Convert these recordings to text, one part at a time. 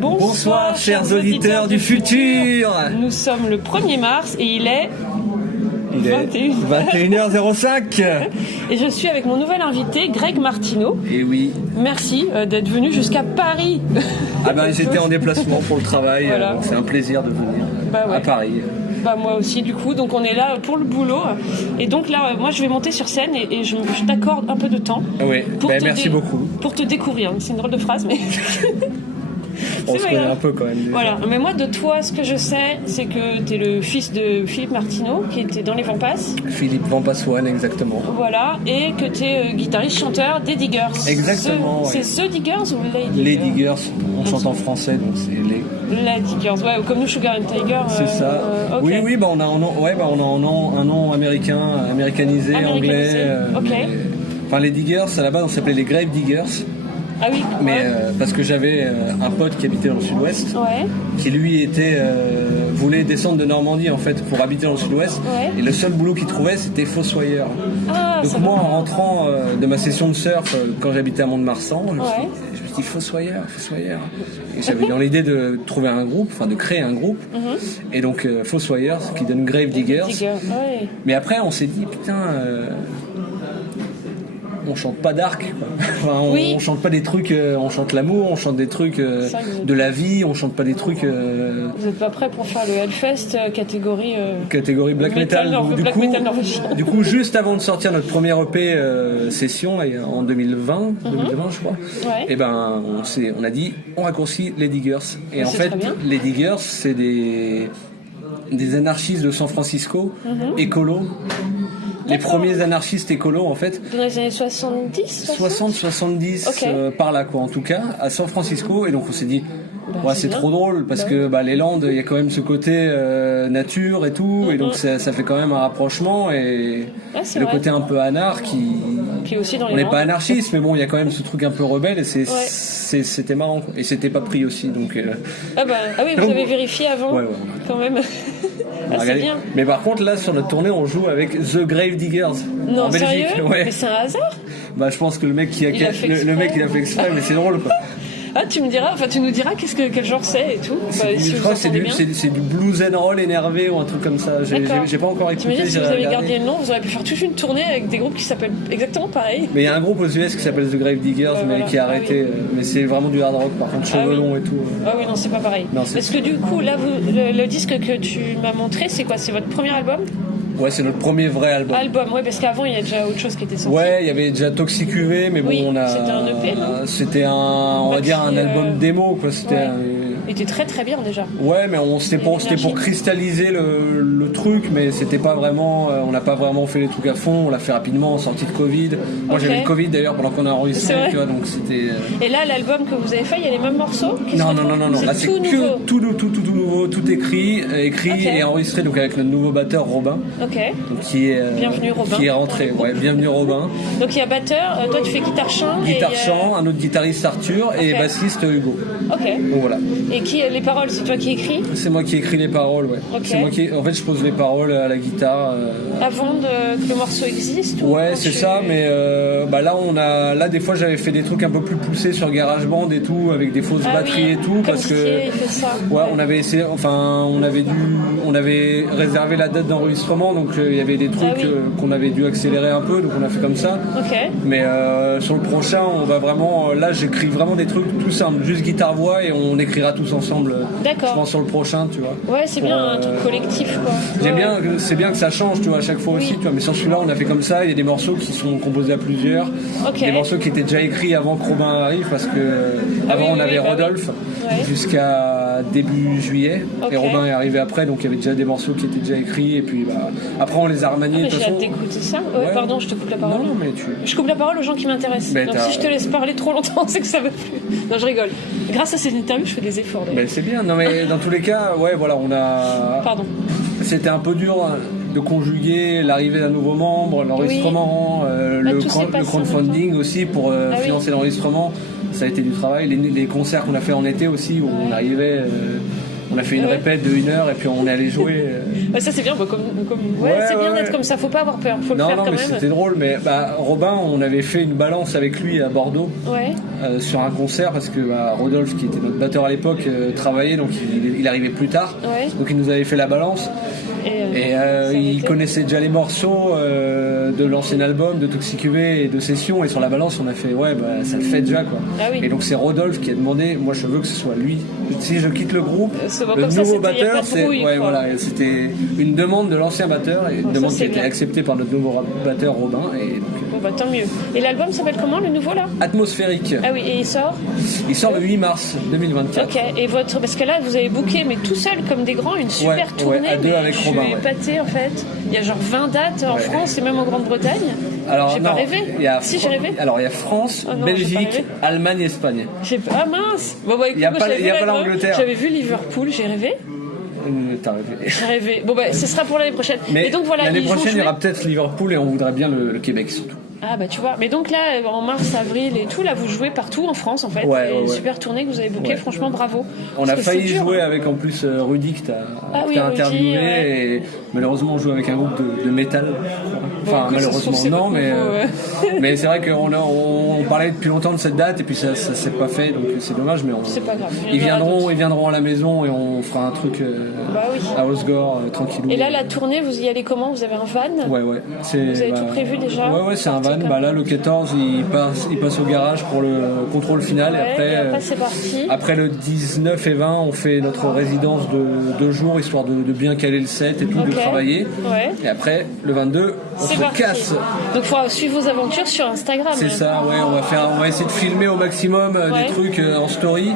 Bonsoir chers auditeurs du futur. Nous sommes le 1er mars et il est 21h05. Et je suis avec mon nouvel invité, Greg Martineau. Et oui. Merci d'être venu jusqu'à Paris. Ah ben j'étais en déplacement pour le travail, voilà. C'est un plaisir de venir à Paris. Bah moi aussi du coup, donc on est là pour le boulot. Et donc là, moi je vais monter sur scène et je t'accorde un peu de temps. Oui, merci beaucoup. Pour te découvrir, c'est une drôle de phrase mais... On se connaît un peu quand même. Déjà. Voilà, mais moi de toi, ce que je sais, c'est que tu es le fils de Philippe Martineau, qui était dans les Vampas. Philippe Vampas One, exactement. Voilà, et que tu es guitariste-chanteur des Diggers. Exactement. C'est The Diggers ou les Diggers? Les Diggers, on chante en français, donc c'est les Diggers, ouais, comme nous, Sugar and Tiger. C'est ça. Okay. Oui, on a un nom américanisé, anglais. Enfin, les Diggers, à la base, on s'appelait les Grave Diggers. Ah oui. Mais parce que j'avais un pote qui habitait dans le sud-ouest, qui lui voulait descendre de Normandie en fait pour habiter dans le sud-ouest, et le seul boulot qu'il trouvait c'était fossoyeur. Donc moi en rentrant de ma session de surf quand j'habitais à Mont-de-Marsan, je me suis dit fossoyeur. Et j'avais dans l'idée de trouver un groupe, enfin de créer un groupe, et donc Fossoyeur, ce qui donne Grave Diggers. Mais après on s'est dit putain. On chante pas dark, quoi. Enfin, on chante pas des trucs, on chante l'amour, on chante des trucs de la vie, on chante pas des trucs. Vous êtes pas prêts pour faire le Hellfest catégorie black metal. Du coup, juste avant de sortir notre première EP session en 2020, je crois. Et ben, on a dit, on raccourcit les Diggers. Et en fait, les Diggers, c'est des anarchistes de San Francisco, écolos. Les premiers anarchistes écolos en fait. Dans les années 70 60-70 par là quoi en tout cas à San Francisco, et donc on s'est dit c'est trop drôle parce que les Landes il y a quand même ce côté nature et tout, et donc ça fait quand même un rapprochement, et le côté un peu anarch qui aussi dans les on n'est pas anarchiste mais bon il y a quand même ce truc un peu rebelle, et c'était marrant quoi. Et c'était pas pris aussi donc oui vous avez vérifié avant quand même. C'est bien. Mais par contre là sur notre tournée on joue avec The Grave Diggers en Belgique. Mais c'est un hasard. Je pense que le mec il a fait exprès mais c'est drôle quoi. Ah, tu nous diras quel genre c'est et tout. Je crois que c'est du blues and roll énervé ou un truc comme ça. J'ai pas encore écouté. Si vous avez gardé le nom, vous auriez pu faire toute une tournée avec des groupes qui s'appellent exactement pareil. Mais il y a un groupe aux US qui s'appelle The Grave Diggers, mais qui a arrêté. Mais c'est vraiment du hard rock, par contre, cheveux longs et tout. Ah oui, non, c'est pas pareil. Parce que du coup, là, le disque que tu m'as montré, c'est quoi? C'est votre premier album? Ouais, c'est notre premier vrai album. Parce qu'avant il y a déjà autre chose qui était sorti. Ouais, il y avait déjà Toxic UV, mais bon, c'était un EP, non? C'était on va dire un album démo, quoi. C'était il était très très bien déjà. Ouais, mais c'était pour cristalliser le truc, mais c'était pas vraiment. On n'a pas vraiment fait les trucs à fond. On l'a fait rapidement en sortie de Covid. Moi, j'avais le Covid d'ailleurs pendant qu'on a enregistré, tu vois, donc c'était. Et là, l'album que vous avez fait, il y a les mêmes morceaux qui Non. Là, c'est tout nouveau, tout écrit et enregistré, donc avec notre nouveau batteur Robin. Ok. Donc, bienvenue Robin. Qui est rentré. Ouais, bienvenue Robin. Donc il y a batteur, toi tu fais guitare-chant. Guitare-chant, un autre guitariste Arthur et bassiste Hugo. Ok. Donc voilà. Et les paroles, c'est toi qui écris? C'est moi qui écris les paroles, ouais. Okay. C'est moi en fait, je pose les paroles à la guitare. Avant que le morceau existe? Ouais, c'est ça, mais là des fois j'avais fait des trucs un peu plus poussés sur GarageBand et tout, avec des fausses batteries et tout, parce que on avait essayé, on avait réservé la date d'enregistrement, donc il y avait des trucs qu'on avait dû accélérer un peu, donc on a fait comme ça. Mais sur le prochain, on va vraiment, là j'écris vraiment des trucs tout simples, juste guitare-voix, et on écrira tous ensemble. D'accord. Je pense sur le prochain, tu vois. Ouais, c'est bien un truc collectif, quoi. C'est bien que ça change, tu vois, à chaque fois aussi, tu vois. Mais sur celui-là, on a fait comme ça. Il y a des morceaux qui sont composés à plusieurs, des morceaux qui étaient déjà écrits avant que Robin arrive, parce que avant on avait Rodolphe jusqu'à début juillet, et Robin est arrivé après, donc il y avait déjà des morceaux qui étaient déjà écrits, et puis après on les a remaniés. J'ai hâte d'écouter ça. Pardon, je te coupe la parole. Non, mais je coupe la parole aux gens qui m'intéressent. Donc si je te laisse parler trop longtemps, c'est que ça va plus. Non, je rigole. Grâce à cette interview, je fais des efforts. C'est bien. Non, mais dans tous les cas, on a. Pardon. C'était un peu dur de conjuguer l'arrivée d'un nouveau membre, l'enregistrement, le crowdfunding aussi pour financer l'enregistrement. Ça a été du travail. Les concerts qu'on a fait en été aussi, où on arrivait. On a fait une répète de 1 heure et puis on est allé jouer. Ça c'est bien, c'est bien d'être comme ça, faut pas avoir peur, faut le faire quand même. C'était drôle, mais Robin, on avait fait une balance avec lui à Bordeaux. sur un concert parce que Rodolphe, qui était notre batteur à l'époque, travaillait, donc il arrivait plus tard. Ouais. Donc il nous avait fait la balance. Et il connaissait déjà les morceaux de l'ancien album, de Toxic UV et de Session, et sur la balance on a fait ça le fait déjà quoi. Ah oui. Et donc c'est Rodolphe qui a demandé, moi je veux que ce soit lui. Si je quitte le groupe, le nouveau batteur, c'était une demande de l'ancien batteur et une demande qui a été acceptée par notre nouveau batteur Robin. Et donc, tant mieux. Et l'album s'appelle comment, le nouveau là? Atmosphérique. Ah oui, et il sort? Il sort le 8 mars 2024. Ok, et parce que là vous avez booké, mais tout seul comme des grands, une super tournée. À deux avec Robin. Je suis épatée en fait. Il y a genre 20 dates en France et même en Grande-Bretagne. Alors, j'ai pas rêvé. Si, j'ai rêvé. Alors il y a France, Belgique, Allemagne, Espagne. Ah mince. Bon bah écoute, il y a pas l'Angleterre. J'avais vu Liverpool, j'ai rêvé. T'as rêvé. J'ai rêvé. Bon ce sera pour l'année prochaine. Mais donc voilà. L'année prochaine il y aura peut-être Liverpool et on voudrait bien le Québec surtout. Ah bah tu vois, mais donc là en mars, avril et tout, là vous jouez partout en France en fait, une super tournée que vous avez bookée, franchement bravo. On a failli jouer avec en plus Rudy que t'as interviewé et malheureusement on joue avec un groupe de métal. Enfin malheureusement non, mais c'est vrai qu'on parlait depuis longtemps de cette date et puis ça s'est pas fait, donc c'est dommage, mais c'est pas grave. Ils viendront à la maison et on fera un truc à Osgore tranquillou. Et là la tournée, vous y allez comment? Vous avez un van? Ouais. Vous avez tout prévu déjà? Ouais, c'est un van. Là le 14 il passe au garage pour le contrôle final et après c'est parti. Après le 19 et 20 on fait notre résidence de 2 jours histoire de bien caler le set et tout, de travailler et après le 22 on se casse. Donc il faut suivre vos aventures sur Instagram. C'est ça, on va essayer de filmer au maximum des trucs en story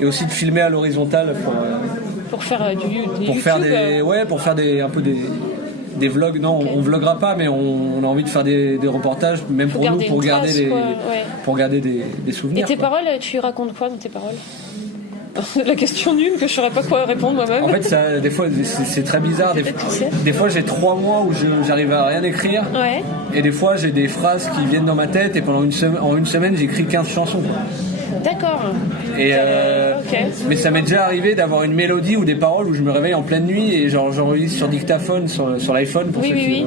et aussi de filmer à l'horizontale pour faire pour faire des vlogs. Non, on vloguera pas, mais on a envie de faire des reportages, même pour nous, pour garder des souvenirs. Et tes paroles, tu racontes quoi dans tes paroles? La question nulle que je saurais pas quoi répondre moi-même. En fait, des fois, c'est très bizarre. Des fois, j'ai 3 mois où j'arrive à rien écrire. Ouais. Et des fois, j'ai des phrases qui viennent dans ma tête et pendant une semaine, j'écris 15 chansons. D'accord. Et mais ça m'est déjà arrivé d'avoir une mélodie ou des paroles où je me réveille en pleine nuit et j'enregistre sur dictaphone sur l'iPhone pour ceux qui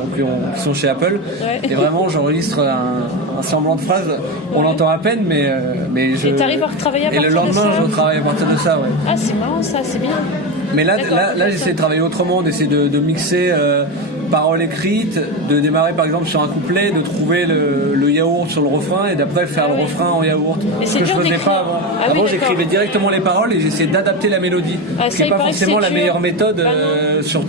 sont chez Apple. Ouais. Et vraiment, j'enregistre un semblant de phrase. On l'entend à peine, mais je. Et t'arrives à retravailler à partir de ça. Et le lendemain, je retravaille à partir de ça, ouais. Ah, c'est marrant ça, c'est bien. Mais là j'essaie de travailler autrement, d'essayer de mixer paroles écrites, de démarrer par exemple sur un couplet, de trouver le yaourt sur le refrain et d'après faire le refrain en yaourt. Ce que je faisais pas avant. Avant j'écrivais directement les paroles et j'essayais d'adapter la mélodie. Ce qui n'est pas forcément la meilleure méthode sur.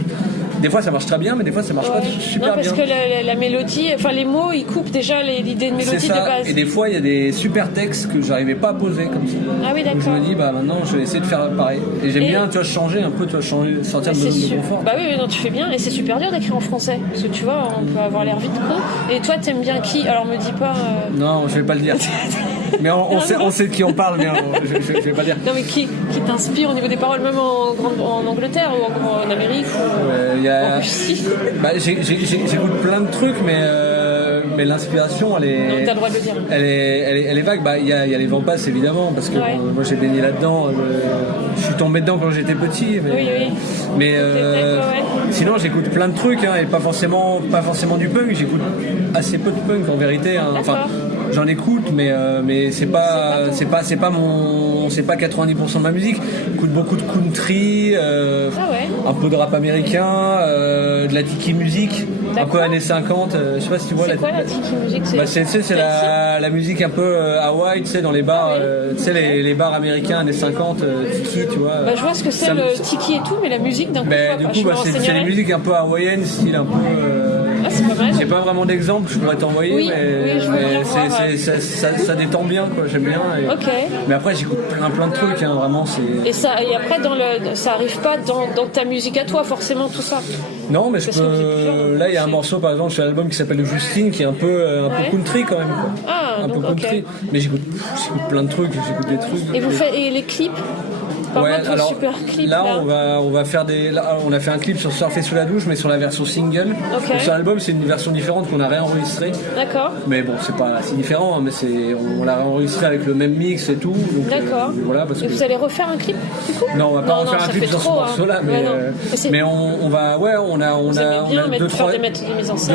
Des fois ça marche très bien, mais des fois ça marche pas super bien. Parce que la mélodie, enfin les mots, ils coupent déjà l'idée de mélodie de base. Et des fois il y a des super textes que j'arrivais pas à poser comme ça. Ah oui, d'accord. Donc je me dis maintenant je vais essayer de faire pareil. Et j'aime bien, changer un peu, sortir de ma zone de confort. Bah oui, non, tu fais bien. Et c'est super dur d'écrire en français, parce que tu vois, on peut avoir l'air vite con. Et toi, t'aimes bien qui? Alors me dis pas. Non, je vais pas le dire. Mais on sait de qui on parle, mais je vais pas dire. Non, mais qui t'inspire au niveau des paroles, même en Angleterre ou en Amérique ou en Russie? J'écoute plein de trucs, mais l'inspiration, elle est. Non, t'as le droit de le dire. Elle est vague. Il y a les Vampas évidemment, parce que moi j'ai baigné là-dedans. Je suis tombé dedans quand j'étais petit. Mais sinon j'écoute plein de trucs et pas forcément du punk. J'écoute assez peu de punk en vérité. Enfin, j'en écoute, mais c'est pas 90% de ma musique. J'écoute beaucoup de country, un peu de rap américain, de la tiki musique, un peu années 50. Je sais pas si tu vois. C'est quoi la tiki musique? C'est la musique un peu Hawaï, tu sais, dans les bars, tu sais, les bars américains années 50, tiki, tu vois. Je vois ce que c'est le tiki et tout, mais la musique d'un coup. Du coup, c'est les musiques un peu hawaïennes, style un peu. C'est pas mal. J'ai pas vraiment d'exemple, je pourrais t'envoyer, ça détend bien, quoi. J'aime bien. Mais après, j'écoute plein de trucs, vraiment. Et après, ça arrive pas dans ta musique à toi, forcément, tout ça. Non, mais là, il y a un morceau, par exemple, sur l'album qui s'appelle Justine, qui est un peu country quand même, quoi. Un peu country. Mais j'écoute plein de trucs, j'écoute des trucs. Et et les clips? Parle-moi de ton super clip. Là, on va faire on a fait un clip sur Surfer sous la douche, mais sur la version single. Okay. Sur l'album, c'est une version différente qu'on a réenregistrée. D'accord. Mais bon, c'est pas si différent, hein, mais on l'a réenregistré avec le même mix et tout. D'accord. Voilà, et vous allez refaire un clip du coup? Non, on va pas refaire un clip sur ce morceau-là, mais on va, on a deux,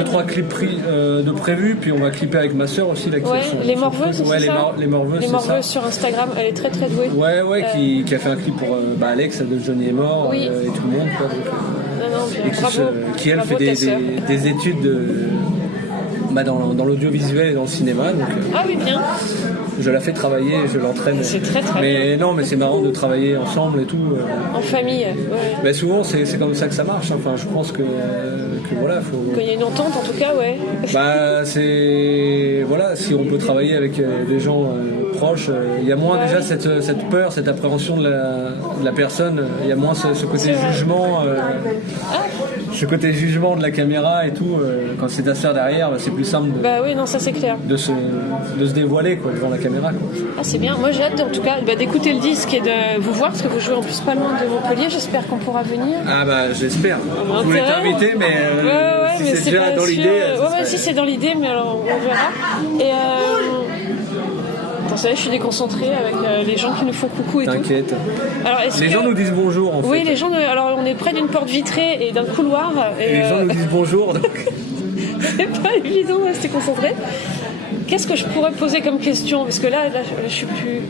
trois clips de prévus, puis on va clipper avec ma sœur aussi. Là, les Morveuses, c'est ça? Les Morveuses, les Morveuses sur Instagram, elle est très très douée. Qui a fait un clip pour Alex de Johnny est mort et tout le monde. Quoi, donc, qui elle fait des études dans l'audiovisuel et dans le cinéma. Donc, oui, bien. Je la fais travailler, je l'entraîne. C'est très très bien. Non, mais c'est marrant de travailler ensemble et tout. En famille, Mais souvent, c'est comme ça que ça marche. Enfin, je pense que voilà, faut. Quand il y a une entente, en tout cas, ouais. Si on peut travailler avec des gens proches, il y a moins déjà cette peur, cette appréhension de la personne. Il y a moins ce côté jugement. Ce côté jugement de la caméra et tout, quand c'est ta sœur derrière, c'est plus simple ça c'est clair. De se dévoiler devant la caméra. C'est bien, moi j'ai hâte en tout cas d'écouter le disque et de vous voir parce que vous jouez en plus pas loin de Montpellier, j'espère qu'on pourra venir. J'espère. Je voulais t'inviter, mais si c'est déjà dans l'idée. Si c'est dans l'idée, mais alors on verra. Et vous savez, je suis déconcentrée avec les gens qui nous font coucou et T'inquiète. tout. Alors, les gens nous disent bonjour en fait. Oui, les gens. Alors on est près d'une porte vitrée et d'un couloir. Et les gens nous disent bonjour. Donc. C'est pas évident de rester concentré. Qu'est-ce que je pourrais poser comme question? Parce que là, je suis plus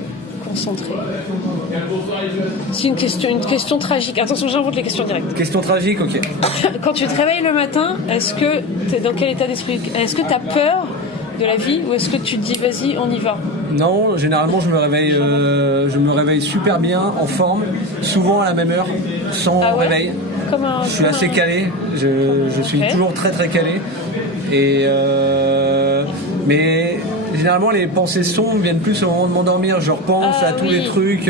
concentrée. C'est une question tragique. Attention, j'invente les questions directes. Question tragique, ok. Quand tu te réveilles le matin, est-ce que t'es dans quel état d'esprit? Est-ce que t'as peur de la vie ou est-ce que tu te dis vas-y on y va? Non, généralement je me réveille super bien, en forme, souvent à la même heure, sans réveil. Je suis assez calé, je suis toujours très très calé. Mais généralement les pensées sombres viennent plus au moment de m'endormir. Je repense à tous les trucs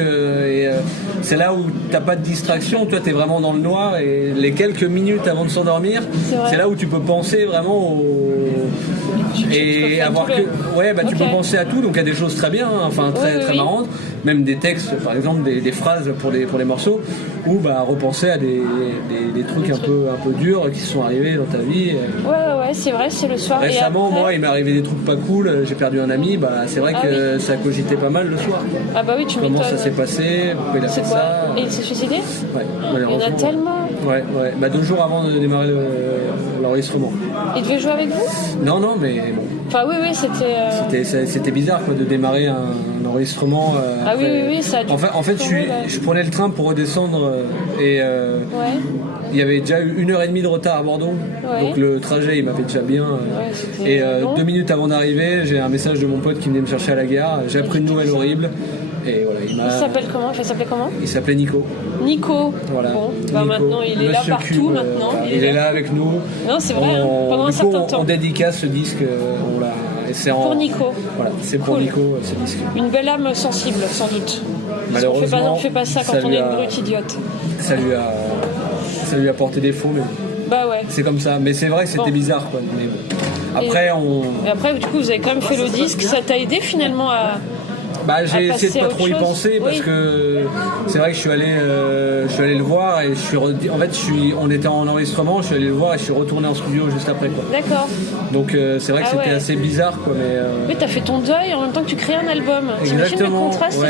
c'est là où t'as pas de distraction. Toi t'es vraiment dans le noir et les quelques minutes avant de s'endormir, c'est là où tu peux penser vraiment et avoir que tu peux penser à tout, donc à des choses très bien, très marrantes, même des textes par exemple, des phrases pour les morceaux, ou repenser à des trucs un peu durs qui se sont arrivés dans ta vie. C'est vrai, c'est le soir. Récemment, moi il m'est arrivé des trucs pas cool, j'ai perdu un ami, c'est vrai que ça cogitait pas mal le soir. Tu comment m'étonnes. ça s'est passé, pourquoi il a fait ça. Et il s'est suicidé? Il y en a tellement. 2 jours avant de démarrer l'enregistrement. Il devait jouer avec vous? Non, mais bon. C'était bizarre de démarrer un enregistrement. Ça a dû. En fait, je prenais le train pour redescendre et il y avait déjà eu 1h30 de retard à Bordeaux, donc le trajet il m'a fait déjà bien. Et 2 minutes avant d'arriver, j'ai un message de mon pote qui venait me chercher à la gare. J'ai appris une nouvelle horrible. Et voilà, il s'appelle comment? Il s'appelait comment? Il s'appelait Nico. Voilà. Bon, maintenant il est là partout. Maintenant il est là avec nous. Non, c'est vrai. Pendant un certain temps. On dédicace ce disque. Pour Nico. Voilà, c'est pour Nico ce disque. Une belle âme sensible, sans doute. Malheureusement, on fait pas ça quand on est une brute idiote. Ça lui a porté défaut, mais c'est comme ça. Mais c'est vrai que c'était bizarre, quoi. Mais bon. Après, du coup, vous avez quand même fait le disque. Ça t'a aidé finalement à. J'ai essayé de pas trop y penser parce que c'est vrai que je suis allé le voir et on était en enregistrement, je suis allé le voir et je suis retourné en studio juste après, quoi. D'accord. Donc c'est vrai que c'était assez bizarre, quoi, mais oui, t'as fait ton deuil en même temps que tu crées un album. T'imagines le contraste?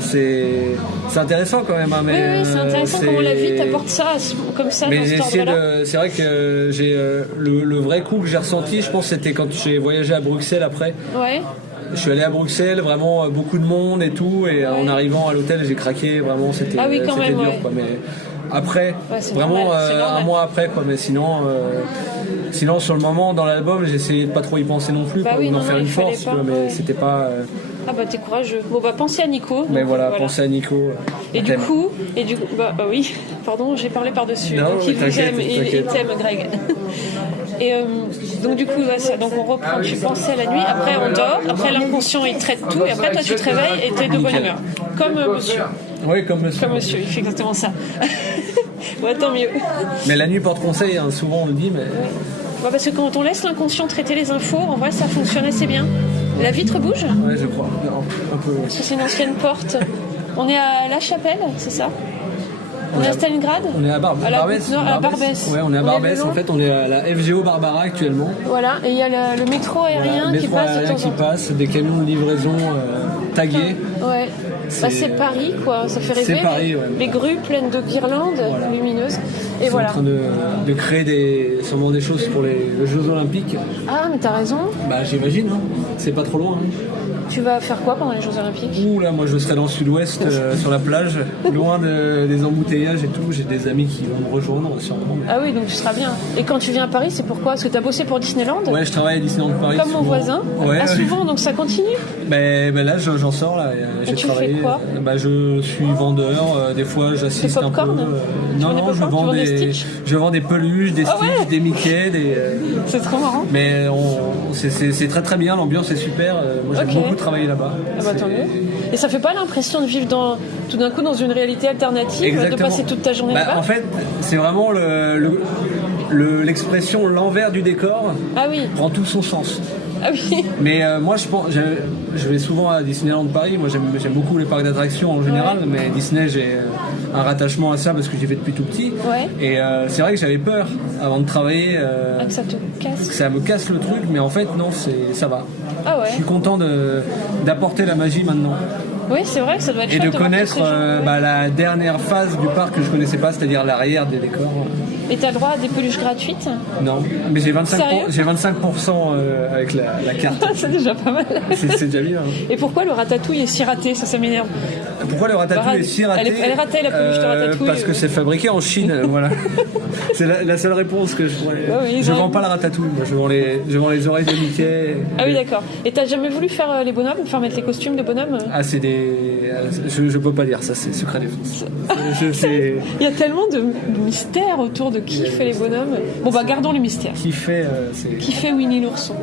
C'est intéressant quand même, mais oui, c'est intéressant comment la vie t'apporte ça comme ça. Mais dans cet ordre-là. c'est vrai que j'ai le vrai coup que j'ai ressenti, je pense, c'était quand j'ai voyagé à Bruxelles après. Je suis allé à Bruxelles, vraiment beaucoup de monde et tout, et en arrivant à l'hôtel, j'ai craqué, vraiment, c'était dur, quoi. Mais après, vraiment un mois après, quoi. Mais sinon sur le moment, dans l'album, j'ai essayé de pas trop y penser non plus, d'en faire une force, mais c'était pas. T'es courageux. Bon, pensez à Nico. Mais voilà, pensez à Nico. Et du coup, oui, pardon, j'ai parlé par-dessus. Non, donc il vous aime, il t'aime, Greg. Et donc du coup, donc on reprend, tu pensais à la nuit, après on dort, après l'inconscient il traite tout, et après toi tu te réveilles et t'es de bonne humeur. Comme monsieur. Oui, comme monsieur. Comme monsieur, il fait exactement ça. Tant mieux. Mais la nuit porte conseil, hein, souvent on le dit, mais. Parce que quand on laisse l'inconscient traiter les infos, en vrai ça fonctionne assez bien. La vitre bouge? Ouais, je crois. Un peu. Parce que c'est une ancienne porte. On est à La Chapelle, c'est ça? On est à Stalingrad? On est à Barbès. Non, à Barbès. Ouais, on est à Barbès. En fait, on est à la FGO Barbara actuellement. Voilà, et il y a le métro aérien qui passe de temps en temps. Qui passe, des camions de livraison tagués. Ouais. C'est Paris, quoi. Ça fait rêver. C'est Paris, ouais. Les grues pleines de guirlandes lumineuses. Et voilà. Ils sont en train de créer sûrement des choses pour les Jeux Olympiques. Ah, mais t'as raison. Bah, j'imagine. Hein. C'est pas trop loin. Hein. Tu vas faire quoi pendant les Jeux Olympiques? Ouh là, moi je serai dans le sud-ouest, sur la plage, loin des embouteillages et tout. J'ai des amis qui vont me rejoindre sûrement. Ah oui, donc tu seras bien. Et quand tu viens à Paris, c'est pourquoi? Parce que tu as bossé pour Disneyland? Ouais, je travaille à Disneyland Paris. Comme mon voisin? Ouais, ah, souvent, donc ça continue? Ben là, j'en sors là. J'ai travaillé. Tu fais quoi? Je suis vendeur. Des fois, j'assiste un peu. Non, je vends des peluches, des Stitch, des Mickey. C'est trop marrant. Mais c'est très très bien. L'ambiance est super. Moi, j'aime beaucoup travailler là-bas. Ah bah tant mieux. Et ça fait pas l'impression de vivre tout d'un coup dans une réalité alternative? Exactement. De passer toute ta journée là-bas? En fait, c'est vraiment l'expression l'envers du décor. Ah oui. Prend tout son sens. Ah oui. Mais moi, je vais souvent à Disneyland Paris. Moi, j'aime beaucoup les parcs d'attractions en général, mais Disney, j'ai un rattachement à ça parce que j'y vais depuis tout petit. Ouais. Et c'est vrai que j'avais peur avant de travailler. Que ça te casse. Que ça me casse le truc, mais en fait, non, ça va. Ah ouais. Je suis content d'apporter la magie maintenant. Oui, c'est vrai que ça doit être chouette. Et de connaître la dernière phase du parc que je connaissais pas, c'est-à-dire l'arrière des décors. Et t'as le droit à des peluches gratuites? Non, mais j'ai 25% avec la carte. C'est déjà pas mal. C'est déjà bien. Et pourquoi le ratatouille est si raté? Ça m'énerve. Pourquoi le ratatouille est si raté? Elle est ratée, la peluche de ratatouille. Parce que c'est fabriqué en Chine, voilà. C'est la seule réponse que je pourrais. Je vends pas la ratatouille, moi, je vends les oreilles de Mickey. Ah oui, d'accord. Et t'as jamais voulu faire les bonhommes, faire mettre les costumes de bonhommes? Ah, c'est des. Je peux pas dire ça, c'est secret défense. Il y a tellement de mystères autour de qui fait les bonhommes. Bon, bah, gardons le mystère. Qui fait Winnie l'ourson?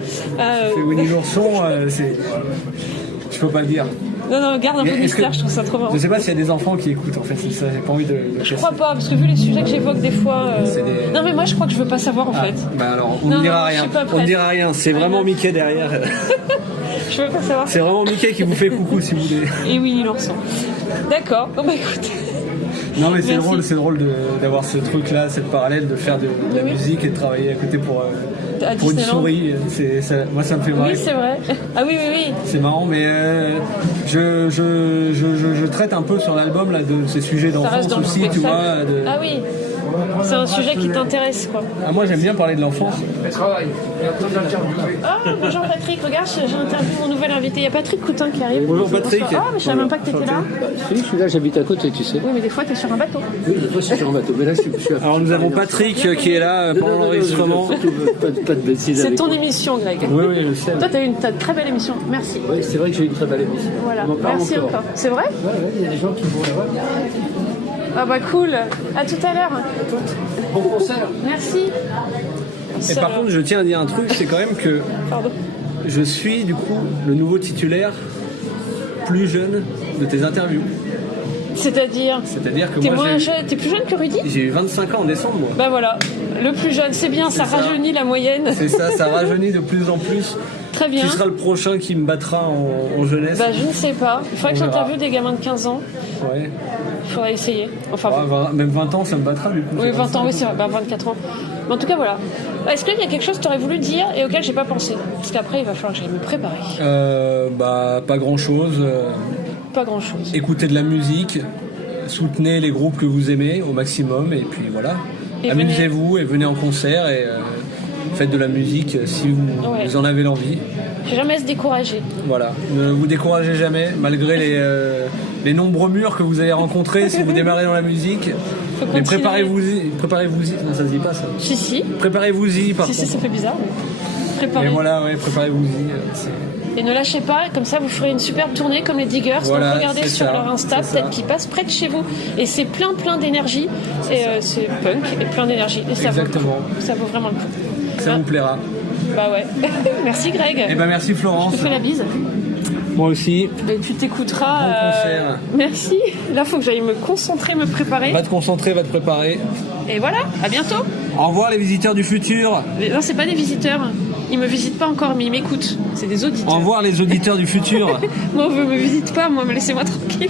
Winnie l'ourson, je peux pas le dire. Non, garde un peu de mystère, je trouve ça trop marrant. Je sais pas s'il y a des enfants qui écoutent, en fait, c'est ça, j'ai pas envie de je crois pas, parce que vu les sujets que j'évoque des fois. Non, mais moi je crois que je veux pas savoir en fait. Bah alors, on ne dira rien. On ne dira rien, c'est vraiment Mickey derrière. Je veux pas savoir. C'est vraiment Mickey qui vous fait coucou si vous voulez. Et Winnie l'ourson. D'accord, bon bah écoute. Non mais c'est drôle d'avoir ce truc là, cette parallèle de faire de la musique et de travailler à côté pour une souris. Moi ça me fait marrer. Oui c'est vrai. Ah oui. C'est marrant mais je traite un peu sur l'album là de ces sujets d'enfance aussi, tu vois. Ah oui. C'est un sujet qui t'intéresse quoi. Ah, moi j'aime bien parler de l'enfance. Ah bonjour Patrick, regarde j'ai interviewé mon nouvel invité. Il y a Patrick Coutin qui arrive. Bonjour Patrick. Ah mais je savais même pas que t'étais là. Oui, je suis là, j'habite à côté tu sais. Oui mais des fois t'es sur un bateau. Oui des fois je suis sur un bateau. Mais là je suis Alors nous avons Patrick qui est là pendant l'enregistrement. Pas de bêtises. C'est ton émission Greg. Oui je sais. Toi t'as une très belle émission. Merci. Oui c'est vrai que j'ai une très belle émission. Voilà. Merci encore. C'est vrai? Ouais, il y a des gens qui vont la voir. Ah bah cool, à tout à l'heure. Bon concert. Merci. Et par contre je tiens à dire un truc, c'est quand même que je suis du coup le nouveau titulaire plus jeune de tes interviews. C'est-à-dire que moi t'es plus jeune que Rudy? J'ai eu 25 ans en décembre moi. Bah voilà, le plus jeune, c'est bien, ça rajeunit la moyenne. C'est ça rajeunit de plus en plus. Très bien. Qui sera le prochain qui me battra en jeunesse? Bah je ne sais pas, il faudrait que j'interviewe des gamins de 15 ans. Ouais. Il faudrait essayer. Enfin, même 20 ans ça me battra du coup. Oui 20 ans, oui c'est vrai, 24 ans. Mais en tout cas voilà. Est-ce qu'il y a quelque chose que tu aurais voulu dire et auquel j'ai pas pensé? Parce qu'après il va falloir que j'aille me préparer. Pas grand chose. Pas grand chose. Écoutez de la musique, soutenez les groupes que vous aimez au maximum et puis voilà. Amusez-vous et venez en concert et faites de la musique si vous en avez l'envie. Jamais se décourager. Voilà, ne vous découragez jamais malgré les nombreux murs que vous allez rencontrer si vous démarrez dans la musique. Mais préparez-vous-y. Non, ça se dit pas ça. Si. Préparez-vous-y. Si, ça fait bizarre. Mais voilà, préparez-vous-y. Et ne lâchez pas, comme ça vous ferez une superbe tournée comme les Diggers. Voilà, donc regardez sur leur Insta, peut-être qu'ils passent près de chez vous. Et c'est plein d'énergie. Et c'est punk et plein d'énergie. Et ça vaut vraiment le coup. Ça vous plaira. Bah ouais. Merci Greg. Et merci Florence. Je te fais la bise. Moi aussi. Et tu t'écouteras. Bon concert. Merci. Là, faut que j'aille me concentrer, me préparer. Va te concentrer, va te préparer. Et voilà, à bientôt. Au revoir les visiteurs du futur. Non, c'est pas des visiteurs. Ils me visitent pas encore, mais ils m'écoutent. C'est des auditeurs. Au revoir les auditeurs du futur. Moi, on me visite pas, moi, me laissez-moi tranquille.